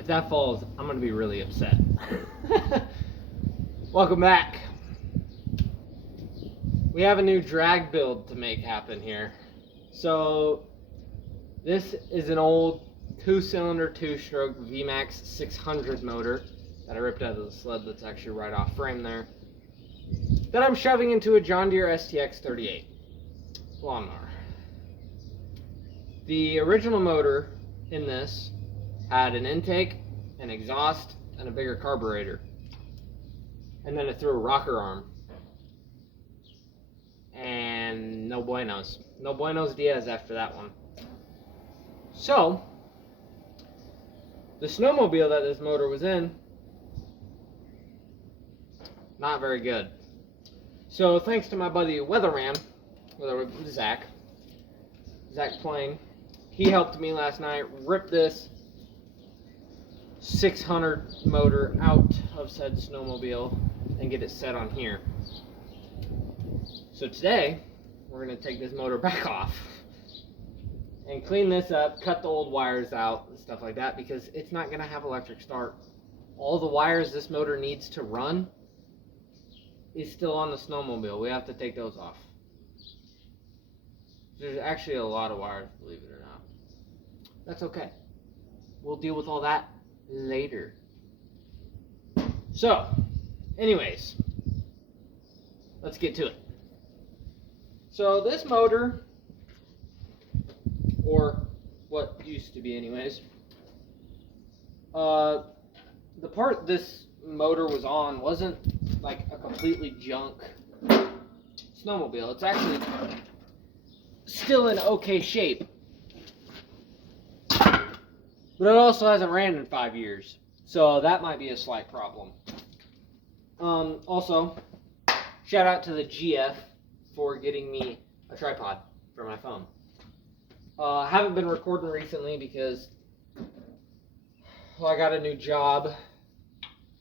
If that falls, I'm going to be really upset. Welcome back. We have a new drag build to make happen here. So this is an old 2-cylinder 2-stroke VMAX 600 motor that I ripped out of the sled that's actually right off frame there, that I'm shoving into a John Deere STX 38 lawnmower. The original motor in this had an intake, an exhaust, and a bigger carburetor. And then it threw a rocker arm. And no buenos. No buenos dias after that one. So, the snowmobile that this motor was in, not very good. So, thanks to my buddy Weatherman, Zach Plain, he helped me last night rip this 600 motor out of said snowmobile and get it set on here. So today, we're going to take this motor back off and clean this up, cut the old wires out and stuff like that, because it's not going to have electric start. All the wires this motor needs to run is still on the snowmobile. We have to take those off. There's actually a lot of wires, believe it or not. That's okay. We'll deal with all that later. So, anyways, let's get to it. So this motor, or what used to be anyways, the part this motor was on wasn't like a completely junk snowmobile. It's actually still in okay shape. But it also hasn't ran in 5 years, so that might be a slight problem. Also, shout out to the GF for getting me a tripod for my phone. I haven't been recording recently because, well, I got a new job,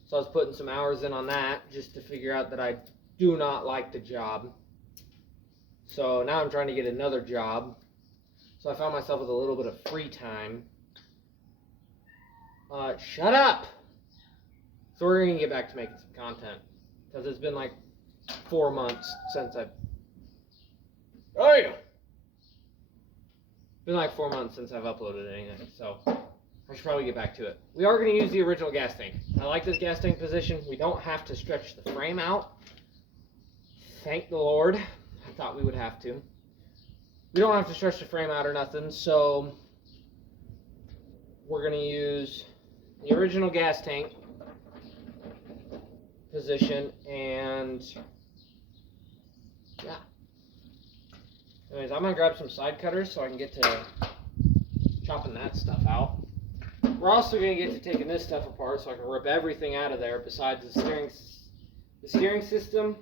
so I was putting some hours in on that just to figure out that I do not like the job. So now I'm trying to get another job, so I found myself with a little bit of free time. Shut up! So we're going to get back to making some content, because it's been like 4 months since I've... Oh yeah! It's been like 4 months since I've uploaded anything, so I should probably get back to it. We are going to use the original gas tank. I like this gas tank position. We don't have to stretch the frame out. Thank the Lord. I thought we would have to. We don't have to stretch the frame out or nothing, so we're going to use the original gas tank position, and yeah. Anyways, I'm going to grab some side cutters so I can get to chopping that stuff out. We're also going to get to taking this stuff apart so I can rip everything out of there besides the steering system.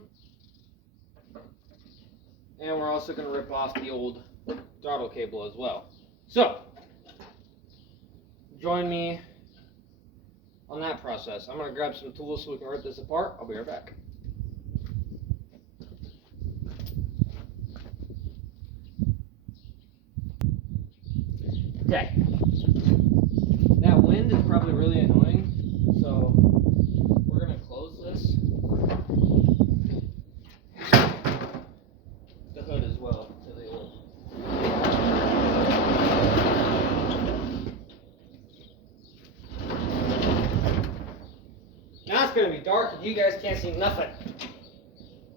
And we're also going to rip off the old throttle cable as well. So, join me on that process. I'm going to grab some tools so we can rip this apart. I'll be right back. Okay. That wind is probably really annoying, so we're going to close this. The hood as well to the old. Now it's going to be dark and you guys can't see nothing.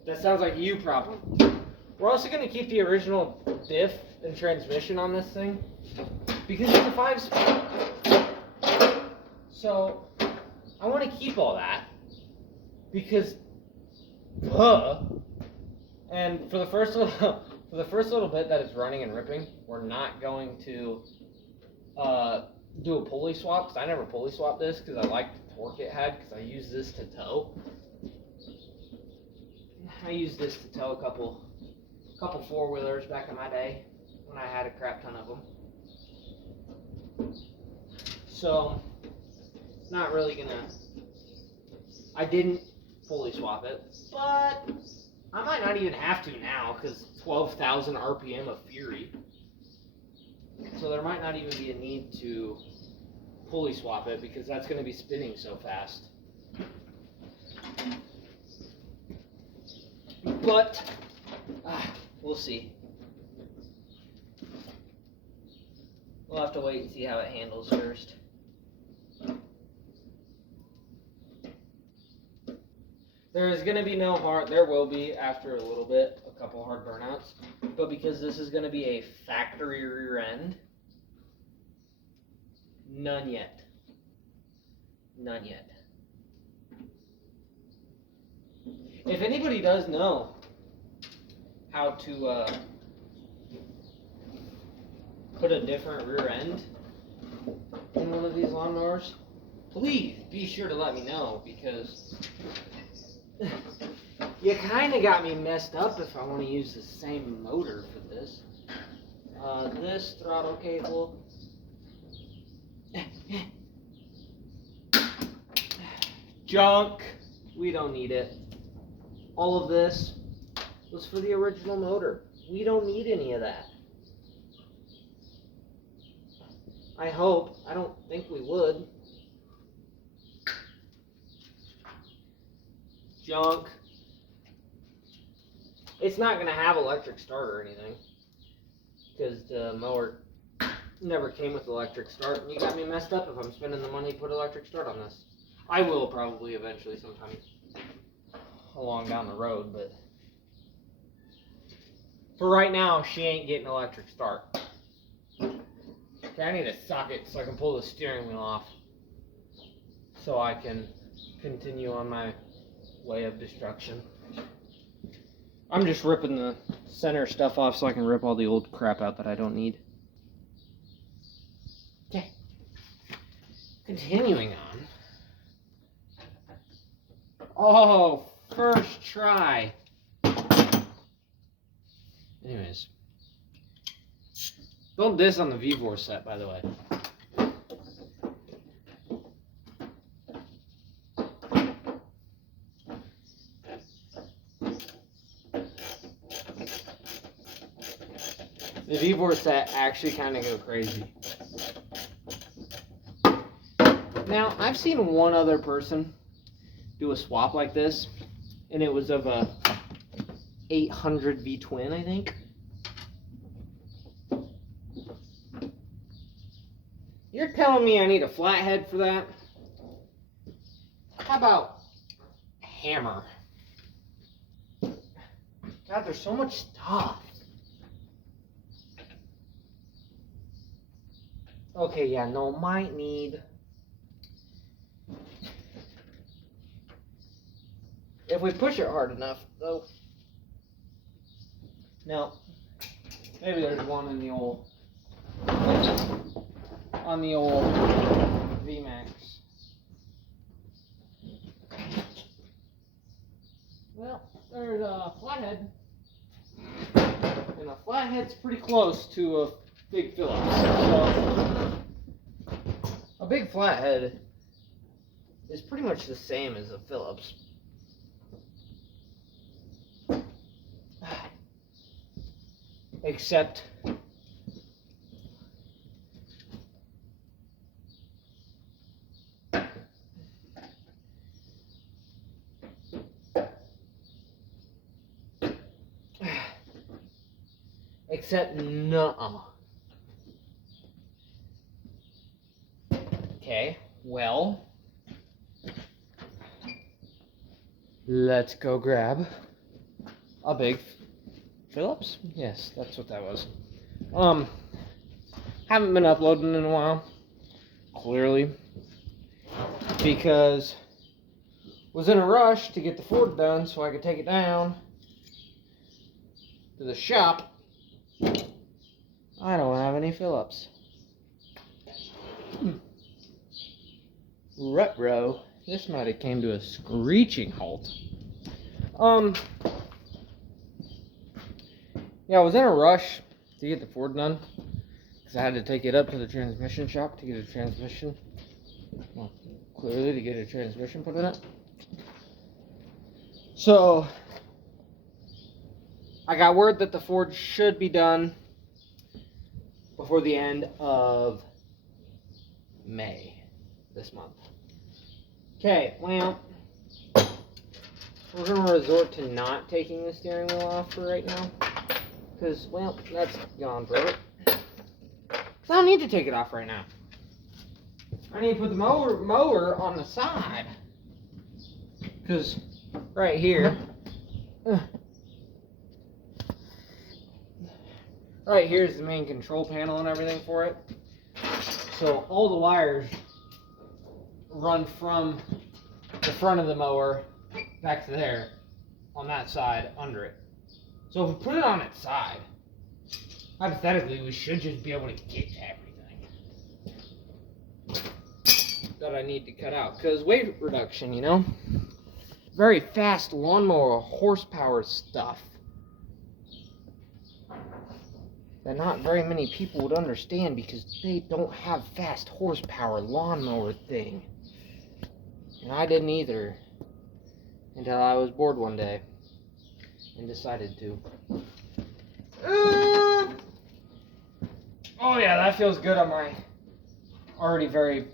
That sounds like a you problem. We're also going to keep the original diff and transmission on this thing because it's a 5-speed. So I want to keep all that because and for the first little bit that it's running and ripping, we're not going to do a pulley swap, because I never pulley swapped this because I liked the torque it had, because I use this to tow. I used this to tow a couple 4-wheelers back in my day when I had a crap ton of them. So, not really gonna... I didn't fully swap it, but I might not even have to now, because 12,000 RPM of Fury. So there might not even be a need to pulley swap it because that's going to be spinning so fast. But we'll see. We'll have to wait and see how it handles first. There is going to be no hard, there will be after a little bit, a couple hard burnouts. But because this is going to be a factory rear end, none yet. None yet. If anybody does know how to put a different rear end in one of these lawnmowers, please be sure to let me know, because you kind of got me messed up if I want to use the same motor for this. This throttle cable. Junk. We don't need it. All of this was for the original motor. We don't need any of that. I hope. I don't think we would. Junk. It's not going to have electric start or anything, because the mower never came with electric start, and you got me messed up if I'm spending the money to put electric start on this. I will probably eventually sometime along down the road, but for right now, she ain't getting electric start. Okay, I need a socket so I can pull the steering wheel off so I can continue on my way of destruction. I'm just ripping the center stuff off so I can rip all the old crap out that I don't need. Okay. Continuing on. Oh, first try. Anyways. Built this on the V4 set, by the way. The V4 set actually kind of go crazy. Now, I've seen one other person do a swap like this, and it was of a 800 V-twin, I think. You're telling me I need a flathead for that? How about a hammer? God, there's so much stuff. Okay, yeah, no, might need... If we push it hard enough, though. Now, maybe there's one in the old... on the old VMAX. Well, there's a flathead. And a flathead's pretty close to a big Phillips. So, a big flathead is pretty much the same as a Phillips. Except nuh-uh. Okay, well, let's go grab a big Phillips? Yes, that's what that was. Haven't been uploading in a while, clearly, because was in a rush to get the Ford done so I could take it down to the shop. I don't have any Phillips. Ruh-roh. This might have came to a screeching halt. Yeah, I was in a rush to get the Ford done because I had to take it up to the transmission shop to get a transmission. Well, clearly to get a transmission put in it. So, I got word that the Ford should be done before the end of May. this month. Okay, well, we're going to resort to not taking the steering wheel off for right now. Because, well, that's gone forever. Because I don't need to take it off right now. I need to put the mower on the side. Because right here, right here is the main control panel and everything for it. So all the wires run from the front of the mower back to there on that side under it. So if we put it on its side, hypothetically we should just be able to get to everything that I need to cut out. Because weight reduction, you know, very fast lawnmower horsepower stuff that not very many people would understand because they don't have fast horsepower lawnmower thing. And I didn't either until I was bored one day and decided to. Oh yeah, that feels good on my already very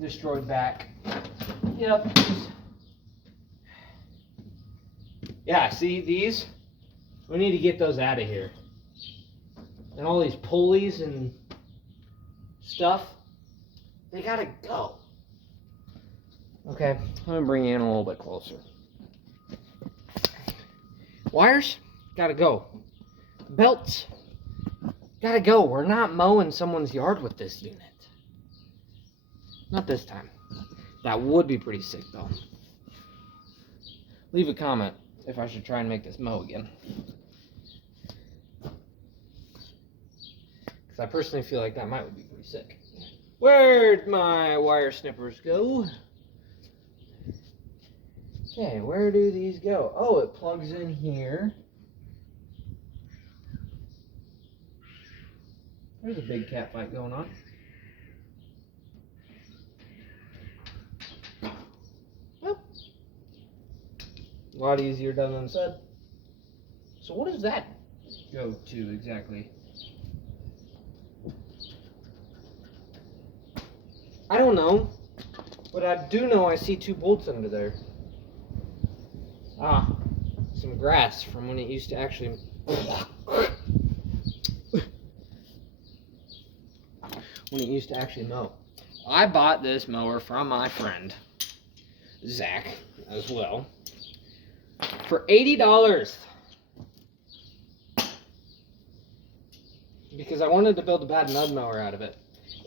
destroyed back. Yep. Yeah, see these? We need to get those out of here. And all these pulleys and stuff, they gotta go. Okay, I'm gonna bring you in a little bit closer. Wires, gotta go. Belts, gotta go. We're not mowing someone's yard with this unit. Not this time. That would be pretty sick though. Leave a comment if I should try and make this mow again. Because I personally feel like that might be pretty sick. Where'd my wire snippers go? Okay, where do these go? Oh, it plugs in here. There's a big cat fight going on. Well, a lot easier done than said. So what does that go to exactly? I don't know, but I do know I see 2 bolts under there. Ah, some grass from when it used to actually... when it used to actually mow. I bought this mower from my friend, Zach, as well, for $80. Because I wanted to build a bad mud mower out of it.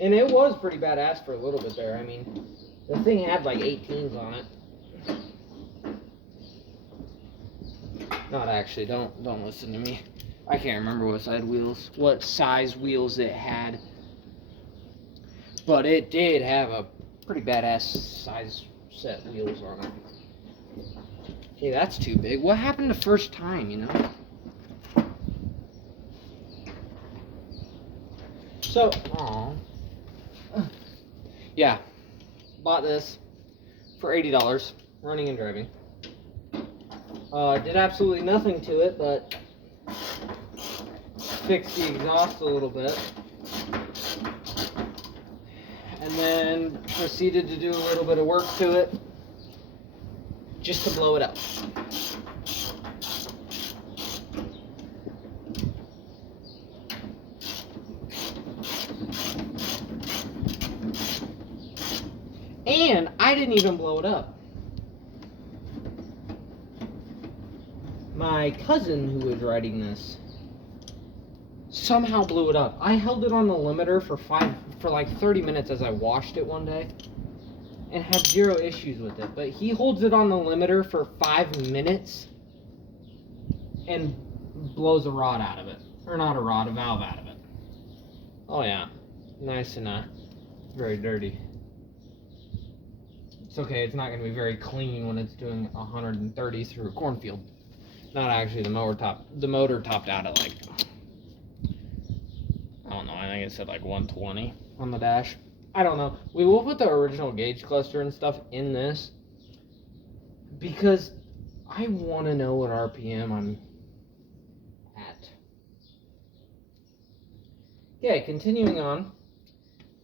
And it was pretty badass for a little bit there. I mean, the thing had like 18s on it. Not actually, don't listen to me. I can't remember what size wheels it had. But it did have a pretty badass size set wheels on it. Okay, that's too big. What happened the first time, you know? So, yeah, bought this for $80, running and driving. Did absolutely nothing to it, but fixed the exhaust a little bit. And then proceeded to do a little bit of work to it, just to blow it up. And I didn't even blow it up. My cousin who was riding this somehow blew it up. I held it on the limiter for like 30 minutes as I washed it one day and had 0 issues with it. But he holds it on the limiter for 5 minutes and blows a rod out of it. Or not a rod, a valve out of it. Oh yeah, nice and very dirty. It's okay, it's not going to be very clean when it's doing 130 through a cornfield. Not actually, the motor topped out at like, I don't know, I think it said like 120 on the dash. I don't know. We will put the original gauge cluster and stuff in this because I want to know what RPM I'm at. Okay, continuing on.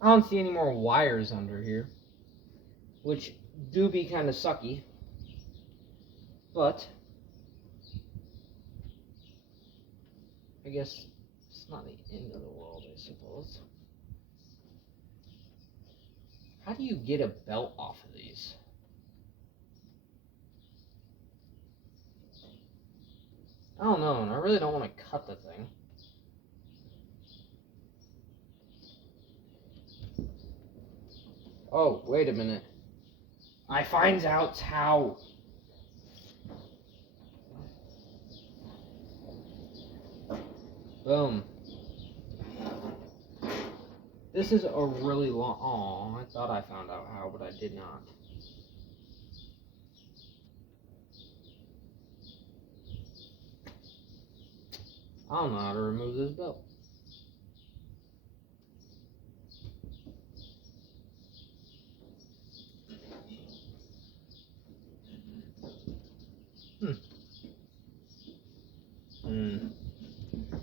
I don't see any more wires under here, which do be kind of sucky, but I guess it's not the end of the world, I suppose. How do you get a belt off of these? I don't know, and I really don't want to cut the thing. Oh, wait a minute. I finds out how. Boom. This is a really long. Oh, I thought I found out how, but I did not. I don't know how to remove this belt.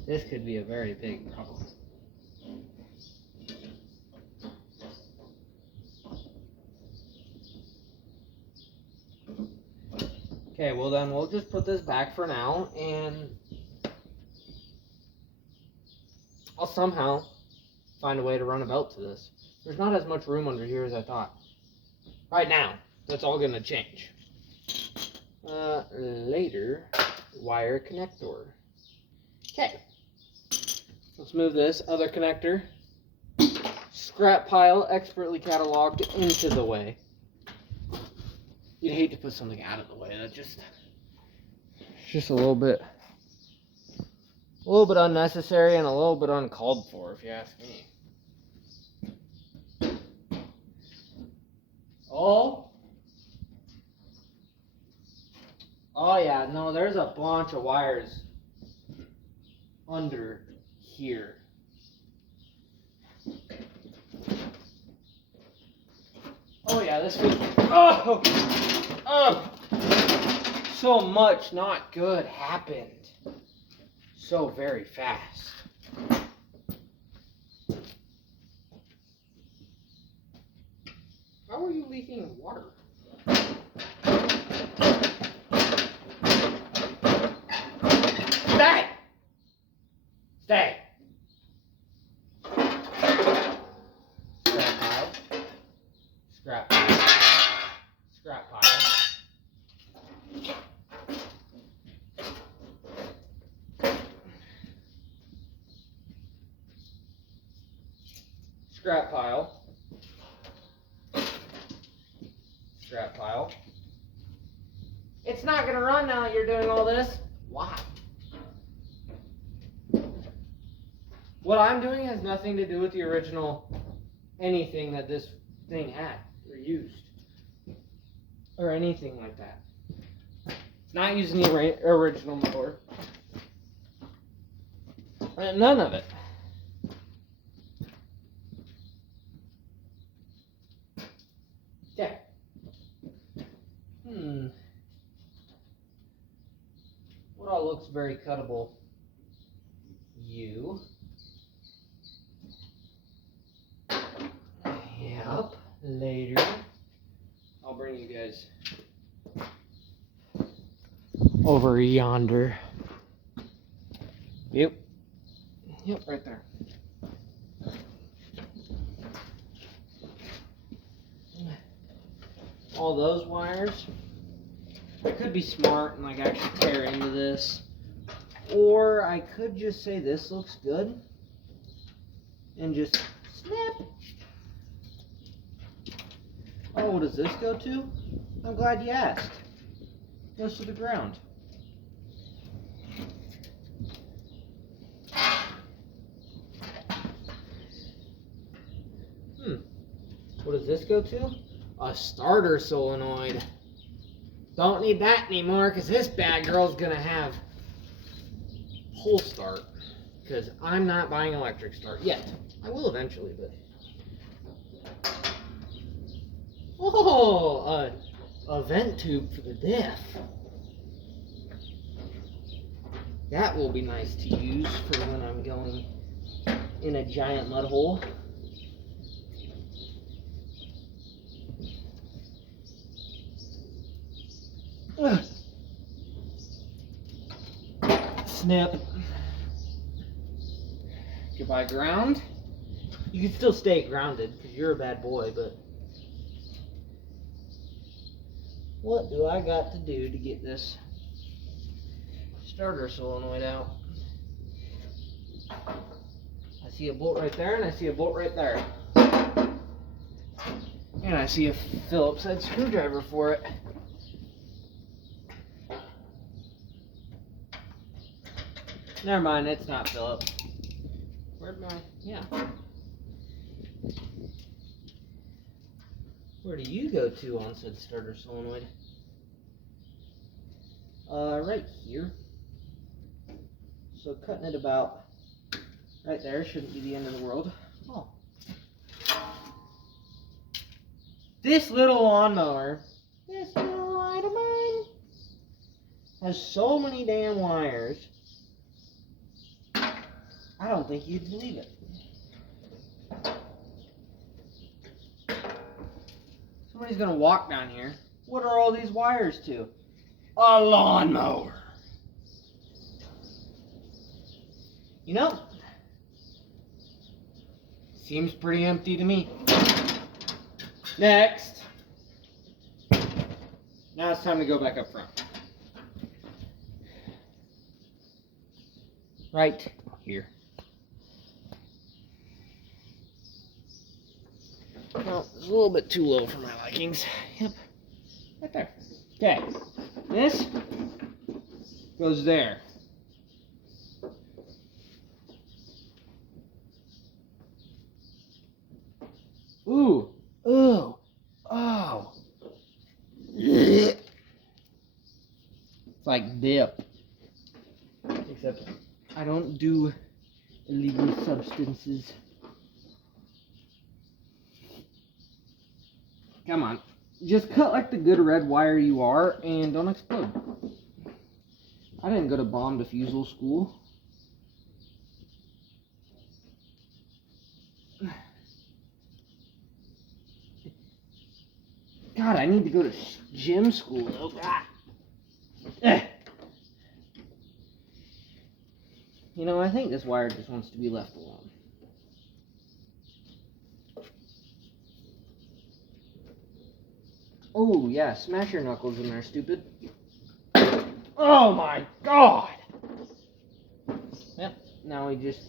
This could be a very big problem. Okay, well then we'll just put this back for now, and I'll somehow find a way to run a belt to this. There's not as much room under here as I thought. Right now, that's all gonna change. Later, wire connector. Okay, let's move this other connector, scrap pile expertly cataloged, into the way. You'd hate to put something out of the way. That it's just a little bit unnecessary and a little bit uncalled for, if you ask me. Oh yeah, no, there's a bunch of wires under here. Oh yeah, this was, so much not good happened so very fast. How are you leaking water? Stay! Stay! Scrap pile. Scrap pile. Scrap pile. Scrap pile. Scrap pile. It's not gonna run now that you're doing all this. Why? What I'm doing has nothing to do with the original anything that this thing had or used or anything like that. It's not using the original mower. None of it. Okay. What all looks very cuttable? You. Yep. Later. I'll bring you guys over yonder. Yep. Yep, right there. All those wires. I could be smart and like actually tear into this, or I could just say this looks good and just snap. Oh, what does this go to? I'm glad you asked. It goes to the ground. What does this go to? A starter solenoid. Don't need that anymore because this bad girl's gonna have whole start. Because I'm not buying electric start yet. I will eventually, but. Oh, a vent tube for the diff. That will be nice to use for when I'm going in a giant mud hole. snip. Goodbye, ground. You can still stay grounded because you're a bad boy, but what do I got to do to get this starter solenoid out? I see a bolt right there, and I see a bolt right there. And I see a Phillips head screwdriver for it. Never mind, it's not Phillips. Where'd my, yeah. Where do you go to on said starter solenoid? Right here. So cutting it about right there shouldn't be the end of the world. Oh. This little lawnmower, this little light of mine, has so many damn wires. I don't think you'd believe it. Somebody's gonna walk down here. What are all these wires to? A lawnmower. You know, seems pretty empty to me. Next. Now it's time to go back up front. Right here. Well, it's a little bit too low for my likings. Yep. Right there. Okay. This goes there. Ooh. Ooh. Oh. It's like dip. Except I don't do illegal substances. Come on. Just cut like the good red wire you are and don't explode. I didn't go to bomb defusal school. God, I need to go to gym school though. You know, I think this wire just wants to be left alone. Oh, yeah, smash your knuckles in there, stupid. Oh my God! Yep, now we just...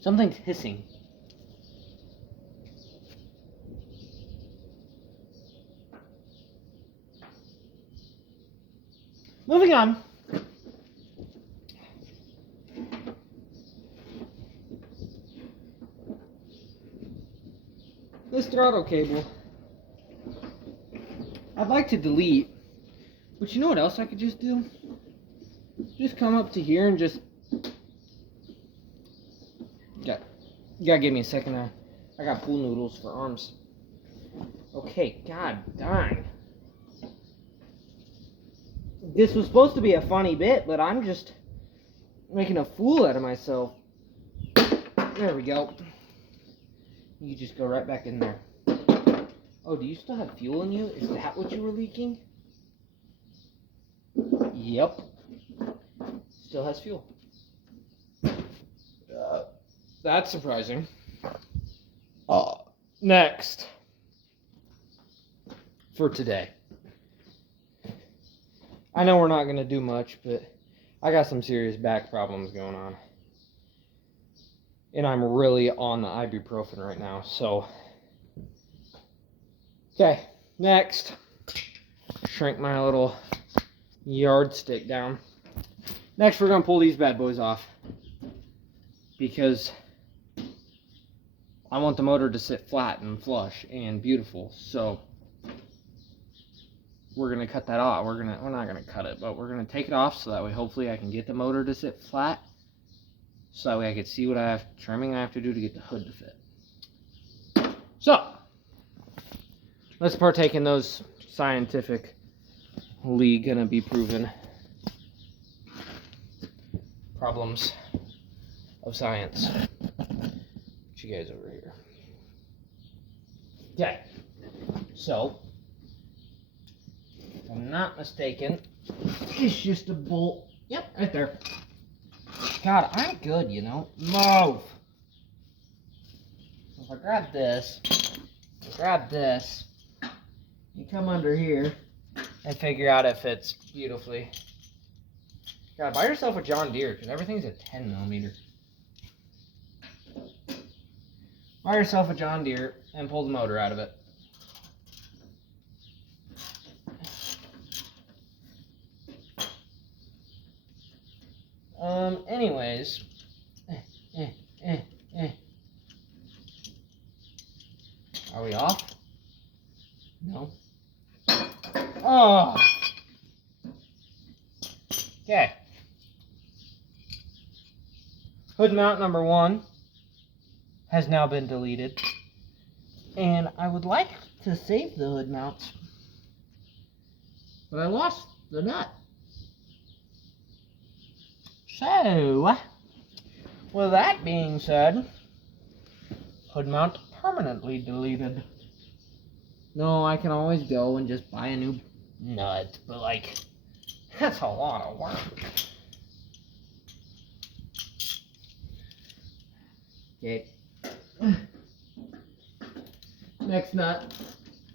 Something's hissing. Moving on. This throttle cable, I'd like to delete, but you know what else I could just do? Just come up to here and just... You gotta give me a second. I got pool noodles for arms. Okay, god darn. This was supposed to be a funny bit, but I'm just making a fool out of myself. There we go. You just go right back in there. Oh, do you still have fuel in you? Is that what you were leaking? Yep. Still has fuel. That's surprising. Next. For today. I know we're not going to do much, but I got some serious back problems going on. And I'm really on the ibuprofen right now, so. Okay, next. Shrink my little yardstick down. Next, we're going to pull these bad boys off. Because I want the motor to sit flat and flush and beautiful, so we're going to cut that off. We're not going to cut it, but we're going to take it off so that way hopefully I can get the motor to sit flat. So that way I can see what trimming I have to do to get the hood to fit. So, let's partake in those scientifically gonna be proven problems of science. Put you guys over here. Okay, so I'm not mistaken, it's just a bolt. Yep, right there. God, I'm good, you know. Move! So if I grab this, you come under here and figure out it fits beautifully. God, buy yourself a John Deere, because everything's a 10mm. Buy yourself a John Deere and pull the motor out of it. Anyways. Are we off? No. Oh! Okay. Hood mount number 1 has now been deleted. And I would like to save the hood mounts, but I lost the nut. So, with that being said, hood mount permanently deleted. No, I can always go and just buy a new nut, but like, that's a lot of work. Okay. Next nut.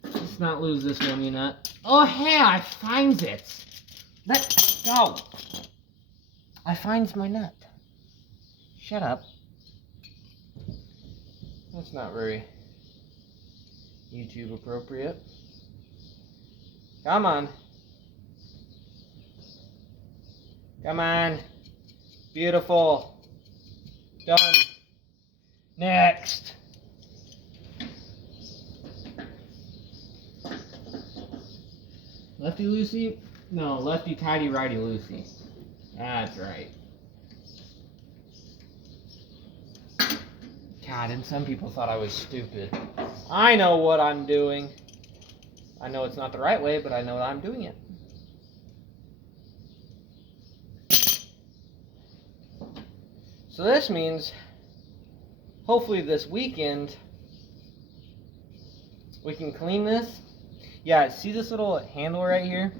Let's not lose this one, you nut. Oh, hey, I finds it. Let go. I finds my nut. Shut up. That's not very YouTube appropriate. Come on. Come on. Beautiful. Done. Next. Lefty loosey? No, lefty tighty, righty loosey. That's right. God, and some people thought I was stupid. I know what I'm doing. I know it's not the right way, but I know that I'm doing it. So this means, hopefully this weekend, we can clean this. Yeah, see this little handle right here?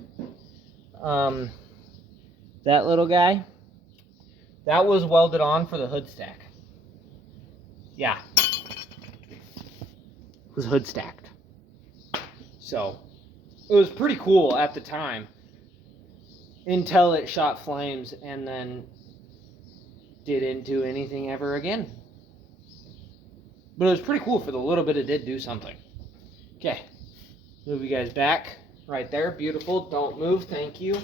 That little guy? That was welded on for the hood stack. Yeah. It was hood stacked. So, it was pretty cool at the time. Until it shot flames and then didn't do anything ever again. But it was pretty cool for the little bit it did do something. Okay. Move you guys back. Right there. Beautiful. Don't move. Thank you.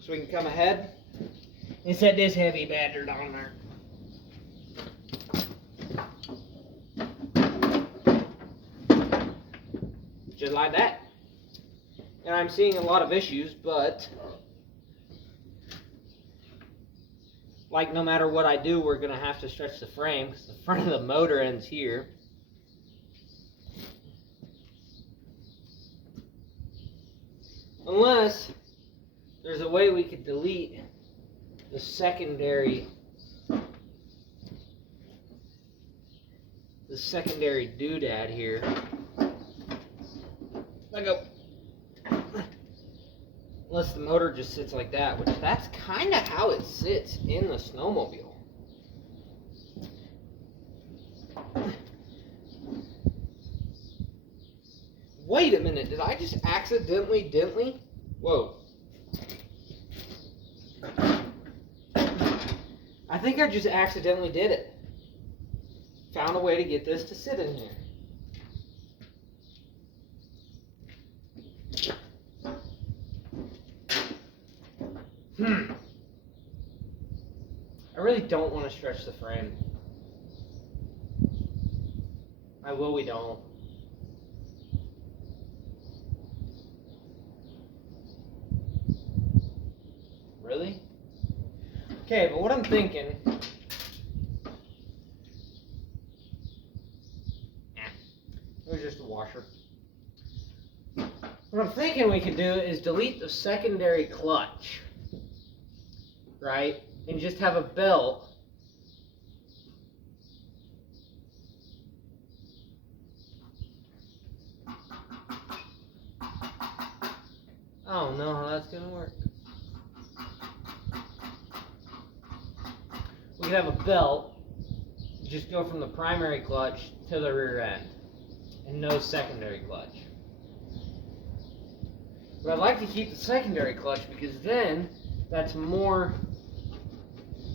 So we can come ahead and set this heavy bastard on there. Just like that. And I'm seeing a lot of issues, but like no matter what I do, we're going to have to stretch the frame because the front of the motor ends here. Unless there's a way we could delete the secondary doodad here. Let go. Unless the motor just sits like that, which that's kind of how it sits in the snowmobile. Wait a minute, did I just accidentally? Whoa. I think I just accidentally did it. Found a way to get this to sit in here. I really don't want to stretch the frame. We don't. Really? Okay, but what I'm thinking... It was just a washer. What I'm thinking we could do is delete the secondary clutch. Right? And just have a belt. I don't know how that's gonna work. We could have a belt, just go from the primary clutch to the rear end, and no secondary clutch. But I'd like to keep the secondary clutch because then that's more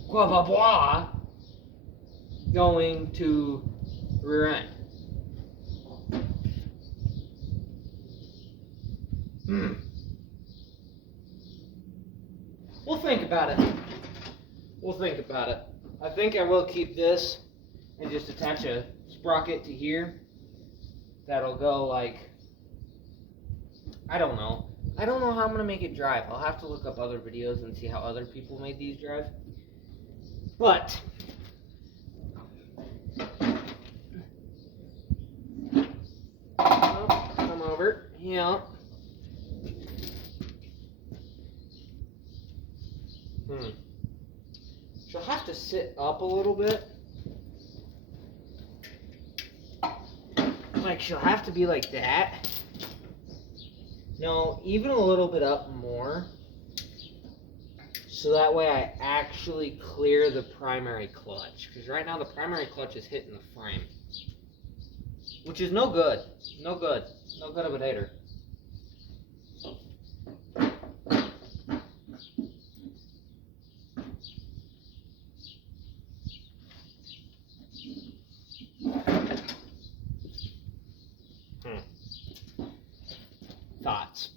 blah blah blah going to rear end. We'll think about it. We'll think about it. I think I will keep this and just attach a sprocket to here. That'll go like, I don't know. I don't know how I'm going to make it drive. I'll have to look up other videos and see how other people made these drive. But oh, come over. Yeah. She'll have to sit up a little bit. Like, she'll have to be like that. No, even a little bit up more. So that way I actually clear the primary clutch. Because right now the primary clutch is hitting the frame. Which is no good. No good. No good of a dater.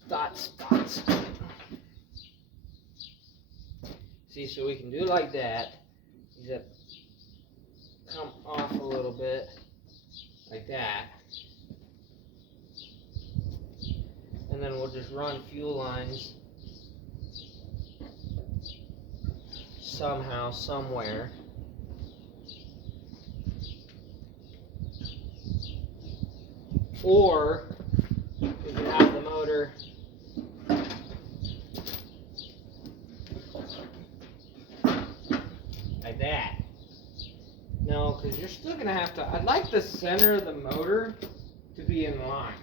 Thoughts. See, so we can do like that. Except come off a little bit. Like that. And then we'll just run fuel lines somehow, somewhere. Or we can have the motor like that. No, because you're still going to have to, I'd like the center of the motor to be in line.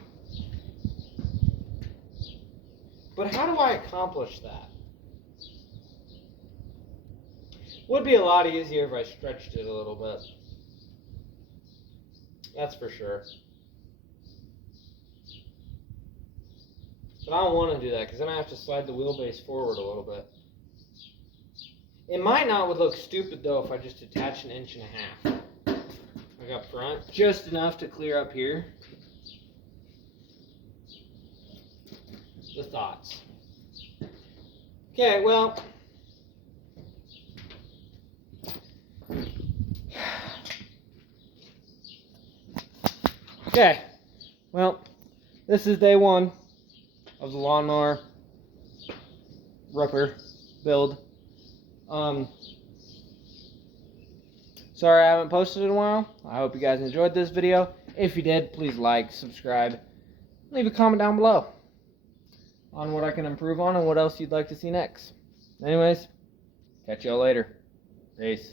But how do I accomplish that? Would be a lot easier if I stretched it a little bit. That's for sure. But I don't want to do that because then I have to slide the wheelbase forward a little bit. It might not would look stupid though if I just attach 1.5 inches. Like up front. Just enough to clear up here. The thoughts. Okay, well. Okay, well, this is day 1 of the lawnmower ripper build. Sorry I haven't posted in a while. I hope you guys enjoyed this video. If you did, please like, subscribe, leave a comment down below on what I can improve on and what else you'd like to see next. Anyways, catch y'all later. Peace.